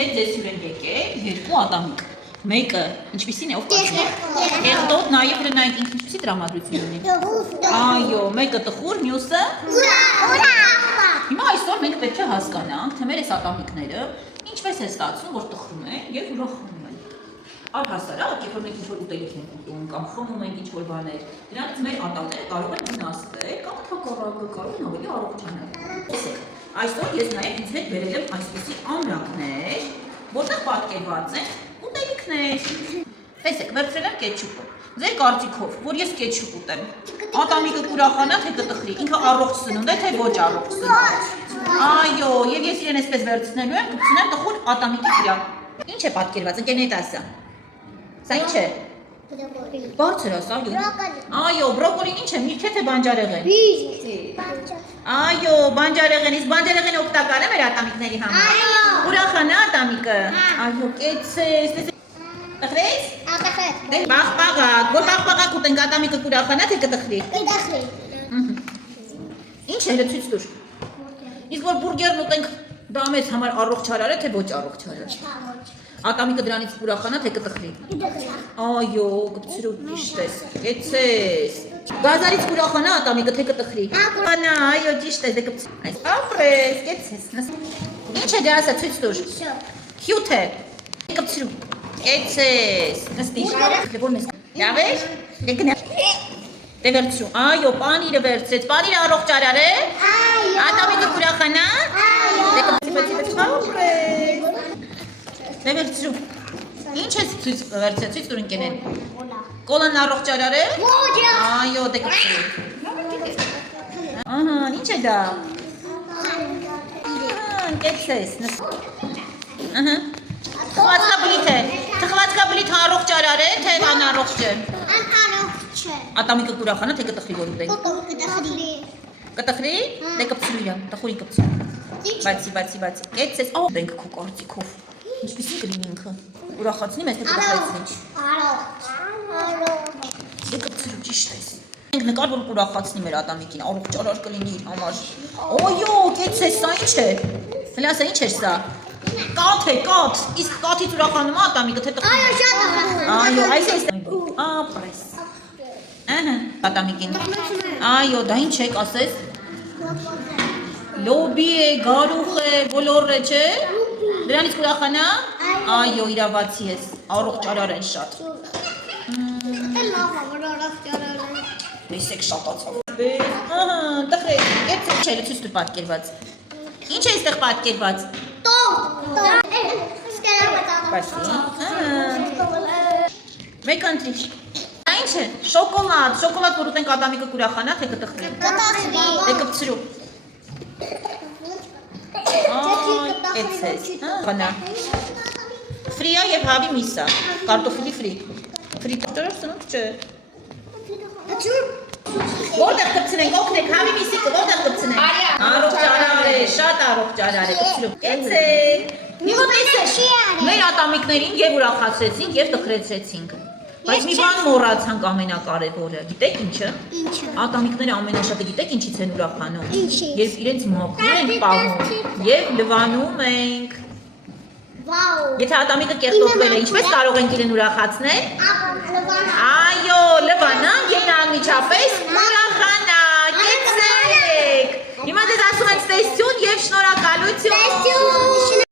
հետ ձեզ հյուրեն եկել երկու ատամիկ։ Մեկը ինչպիսին է, ով պատմի։ Եղտոտ, նաև հրնայինք ինքը ինչպիսի տրամադրություն ունի։ Այո, մեկը տխուր, մյուսը Հիմա այսօր մենք պետք է հասկանանք, թե մեր այս ատամիկները ինչպես է ստացվում, որ տխրում են եւ ուրախանում են։ Առհասարակ, երբ որ մենք ինչ-որ ուտելիք ենք ուտում կամ խմում ենք ինչ-որ բաներ, դրանից մեր ատամները կարող են վնասվել կամ թակառակը կարող են ավելի առողջանալ։ Տեսեք, այսօր ես նաև ինձ հետ բերել եմ այսպիսի ամրակներ, որտեղ պատկերված են ուտելիքներ։ Տեսեք, վերցրել եմ կետչուպը։ Ձեր կարծիքով, որ ես կետչուպ ուտեմ, ատամիկը կուրախանա, թե կտխրի, ինքը առողջ սնունդ է, թե ոչ առողջ սնունդ։ Այո, եւ ես իրեն այսպես վերցնելու եմ, կպցնեմ տխուր ատամիկի վրա։ Ինչ է պատկերված, ընկերներիդ ասա։ Սա ինչ է։ Բարձր ասա, այո, բրոկոլին ինչ է, միրգ է թե բանջարեղեն։ Այո, բանջարեղեն, իսկ բանջարեղենը օգտակար է մեր ատամիկների համար։ Ուրախանա ատամիկը։ Այո, կեցես, տխրես։ Դե բաղբաղակ, որ բաղբաղակ ուտենք ատամիկը կուրախանա, թե կտխրի։ Կտխրի։ Ինչ է, հենց ցույց տուր։ Իսկ որ բուրգերն ուտենք, դա մեզ համար առողջարար է, թե ոչ առողջարար։ Ատամիկը դրանից կուրախանա, թե կտխրի։ Այո, կպցրու ճիշտ ես, կեցես։ Գազարից կուրախանա ատամիկը, թե կտխրի։ Անա, այո, ճիշտ ես, դե կպցրու։ Այս ապրես, կեցես։ Ինչ է դե ասա, ցույց տուր։ Հյութ է։ Կպցրու։ Կեցես։ Նստիր։ Որ մեզ։ Լավ է։ Դե գնա։ Դե վերցրու։ Այո, պանիրը վերցրեց։ Պանիրը առողջարար է։ Այո։ Ատամիկը կուրախանա։ Դե կպցրու։ Դե վերցրու։ Ինչ ես վերցրեց, ցույց տուր ընկերներ։ Կոլան առողջարար է։ Այո, դե կպցրու։ Ահա, ինչ է դա։ Կեցես։ Ահա։ Թխվածքաբլիթ է։ Թխվածքաբլիթը առողջարար է, թե անառողջ է։ Անառողջ է։ Ատամիկը կուրախանա, թե կտխրի որ ուտենք։ Կտխրի։ Կտխրի։ Դե կպցրու իրան, տխուրի կպցրու։ Բացի։ Կեցես, դենք քո կարծիքով։ Ինչպիսի կլինի ինքը։ Ուրախացնի մեզ, թե կտխրեցնի։ Առողջ։ Դե կպցրու ճիշտ ես։ Մենք նկար որ ուրախացնի մեր ատամիկին, առողջարար կլինի իր համար։ Օյո, կեցես, սա ինչ է։ Հələ սա ինչ է սա։ Կաթ է, կաթ։ Իսկ կաթից ուրախանում է ատամիկը, թե տխրում։ Այո, շատ ուրախանում։ Այո, այս է։ Ապրես։ Ահա, ատամիկին։ Այո, դա ինչ է, ասես։ Լոբի է, գարուխ է, բոլոր է, չէ։ Դրանից կուրախանա։ Այո, իրավացի ես։ Առողջարար են շատ։ Լավ, որ առողջարար է։ Տեսեք շատացավ։ Ահա, տխրեք, կեցեք, չէ, ցույց տուր պատկերված։ Ինչ է այստեղ պատկերված։ Բացի։ Մեկ ընտրիշ։ Դա ինչ է։ Շոկոլադ, որ ուտենք ատամիկը կուրախանա, թե կտխրի։ Դե կպցրու։ Կեցես։ Խանա։ Ֆրիա եւ հավի միսա։ Կարտոֆիլի ֆրի։ Ֆրի տորը սնունդ չէ։ Որտեղ կպցնենք, օգնեք, հավի միսիկը որտեղ կպցնենք։ Առողջարար է, շատ առողջարար է, կպցրու։ Կեցեք։ Մի հոտ տեսեք, մեր ատամիկներին եւ ուրախացրեցինք եւ տխրեցրեցինք։ Բայց մի բան մոռացանք ամենակարևորը։ Գիտեք ինչը։ Ինչը։ Ատամիկները ամենաշատը գիտեք ինչից են ուրախանում։ Ինչից։ Երբ իրենց մաքուր ենք պահում եւ լվանում ենք։ Վաու։ Եթե ատամիկը կեղտոտվել է, ինչպես կարող ենք իրեն ուրախացնել։ Այո, լվանանք եւ նա անմիջապես ուրախանա։ Կեցեք։ Հիմա դες ասում ենք տեսություն եւ շնորհակալություն։